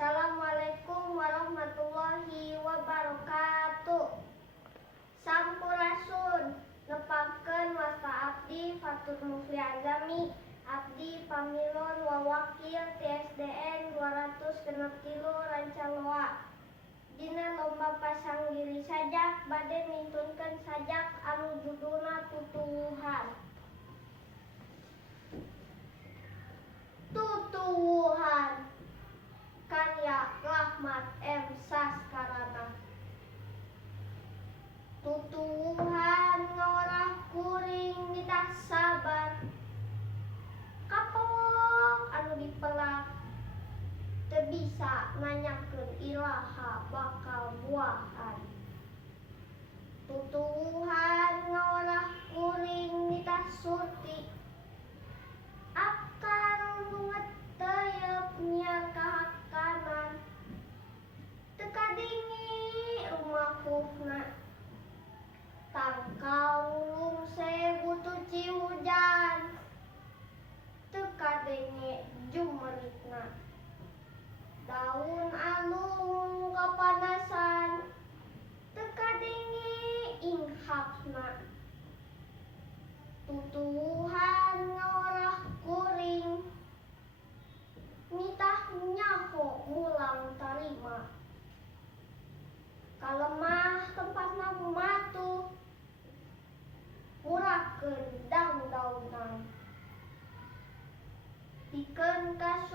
Assalamualaikum warahmatullahi wabarakatuh. Sampurasun nepakeun wasta abdi Fatur Mufli Azami, abdi pamilon wawakil TSDN 263 Rancaloa. Dina lomba pasang diri sajak bade mintunkeun sajak anu judulna Tutuwuhan. Tutuwuhan karya Rahmat M. Saskarana. Tutuwuhan ngorah kuring nitah sabar, kapok anu dipelak, teu bisa nanyakeun ilaha bakal buahan. Tutuwuhan ngorah kuring nitah surti, akan bunget teuyeub nyiar kahakanan, teu kadingi rumahkuhna, tangkal ulung butuh cihujan, teu kadenge jumeritna, daun alung kapanasan, teu kadenge inghakna. Tutuwuhan ngorah kuring nitah nyaho mulang tarima, kalemah tempatna matu, murakeun dangdaunan, pikeun ka